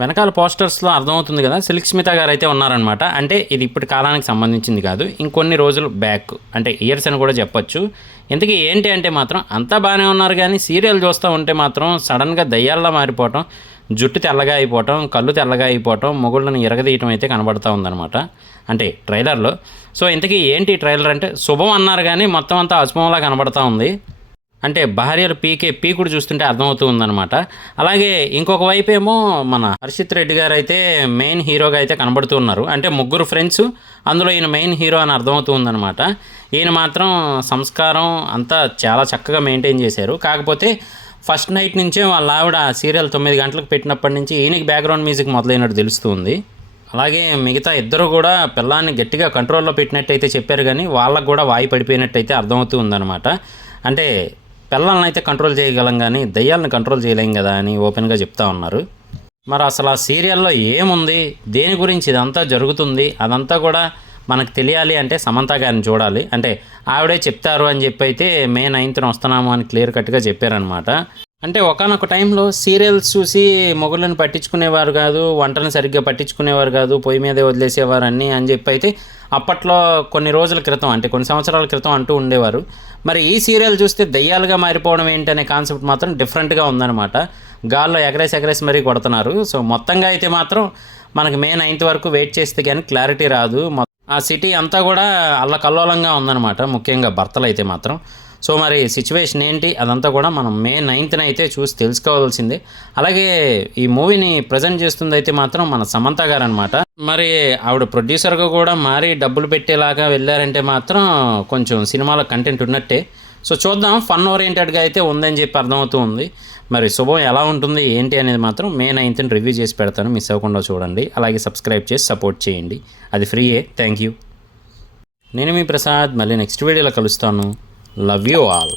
వెనకాల పోస్టర్స్లో అర్థమవుతుంది కదా, సిల్క్ స్మిత గారు అయితే ఉన్నారనమాట. అంటే ఇది ఇప్పటి కాలానికి సంబంధించింది కాదు, ఇంకొన్ని రోజులు బ్యాక్, అంటే ఇయర్స్ అని కూడా చెప్పొచ్చు. ఇంతకీ ఏంటి అంటే మాత్రం అంతా బాగానే ఉన్నారు, కానీ సీరియల్ చూస్తూ ఉంటే మాత్రం సడన్గా దయ్యాల్లా మారిపోవటం, జుట్టు తెల్లగా అయిపోవటం, కళ్ళు తెల్లగా అయిపోవటం, మొగుళ్ళని ఎరగదీయటం అయితే కనబడతా ఉందన్నమాట అంటే ట్రైలర్లో. సో ఇంతకీ ఏంటి ట్రైలర్ అంటే శుభం అన్నారు, కానీ మొత్తం అంతా అశుభంలా కనబడతా ఉంది. అంటే భార్యలు పీకుడు చూస్తుంటే అర్థమవుతూ ఉందన్నమాట. అలాగే ఇంకొక వైపు ఏమో మన హర్షిత్ రెడ్డి గారు అయితే మెయిన్ హీరోగా అయితే కనబడుతూ ఉన్నారు. అంటే ముగ్గురు ఫ్రెండ్స్, అందులో ఈయన మెయిన్ హీరో అని అర్థమవుతూ ఉందన్నమాట. ఈయన మాత్రం సంస్కారం అంతా చాలా చక్కగా మెయింటైన్ చేశారు. కాకపోతే ఫస్ట్ నైట్ నుంచే వాళ్ళ ఆవిడ సీరియల్ 9 గంటలకు పెట్టినప్పటి నుంచి ఈయనకి బ్యాక్గ్రౌండ్ మ్యూజిక్ మొదలైనట్టు తెలుస్తుంది. అలాగే మిగతా ఇద్దరు కూడా పిల్లాన్ని గట్టిగా కంట్రోల్లో పెట్టినట్టయితే చెప్పారు, కానీ వాళ్ళకు కూడా వాయి పడిపోయినట్టయితే అర్థమవుతూ ఉందన్నమాట. అంటే పిల్లల్ని అయితే కంట్రోల్ చేయగలం, కానీ దయ్యాలను కంట్రోల్ చేయలేం కదా అని ఓపెన్గా చెప్తా ఉన్నారు. మరి అసలు ఆ సీరియల్లో ఏముంది, దేని గురించి ఇదంతా జరుగుతుంది, అదంతా కూడా మనకు తెలియాలి అంటే సమంత గారిని చూడాలి. అంటే ఆవిడే చెప్తారు అని చెప్పి అయితే మే 9న వస్తున్నాము అని క్లియర్ కట్గా చెప్పారనమాట. అంటే ఒకానొక టైంలో సీరియల్స్ చూసి మొగుళ్ళని పట్టించుకునేవారు కాదు, వంటను సరిగ్గా పట్టించుకునేవారు కాదు, పొయ్యి మీదే వదిలేసేవారు అన్నీ అని చెప్పి అయితే అప్పట్లో కొన్ని రోజుల క్రితం, అంటే కొన్ని సంవత్సరాల క్రితం అంటూ ఉండేవారు. మరి ఈ సీరియల్ చూస్తే దయ్యాలుగా మారిపోవడం ఏంటనే కాన్సెప్ట్ మాత్రం డిఫరెంట్గా ఉందన్నమాట. గాల్లో ఎగరేసి మరీ కొడుతున్నారు. సో మొత్తంగా అయితే మాత్రం మనకి మే 9 వరకు వెయిట్ చేస్తే కానీ క్లారిటీ రాదు. ఆ సిటీ అంతా కూడా అల్లకల్లోలంగా ఉందన్నమాట, ముఖ్యంగా భర్తలు అయితే మాత్రం. సో మరి సిచ్యువేషన్ ఏంటి అదంతా కూడా మనం మే 9న అయితే చూసి తెలుసుకోవాల్సిందే. అలాగే ఈ మూవీని ప్రజెంట్ చేస్తుంది అయితే మాత్రం మన సమంత గారు అనమాట. మరి ఆవిడ ప్రొడ్యూసర్గా కూడా మారి డబ్బులు పెట్టేలాగా వెళ్ళారంటే మాత్రం కొంచెం సినిమాలో కంటెంట్ ఉన్నట్టే. సో చూద్దాం, ఫన్ ఓరియంటెడ్గా అయితే ఉందని చెప్పి అర్థమవుతూ ఉంది. మరి శుభం ఎలా ఉంటుంది ఏంటి అనేది మాత్రం మే 9న రివ్యూ చేసి పెడతాను, మిస్ అవ్వకుండా చూడండి. అలాగే సబ్స్క్రైబ్ చేసి సపోర్ట్ చేయండి, అది ఫ్రీయే. Thank you. నేను మీ ప్రసాద్, మళ్ళీ నెక్స్ట్ వీడియోలో కలుస్తాను. Love you all.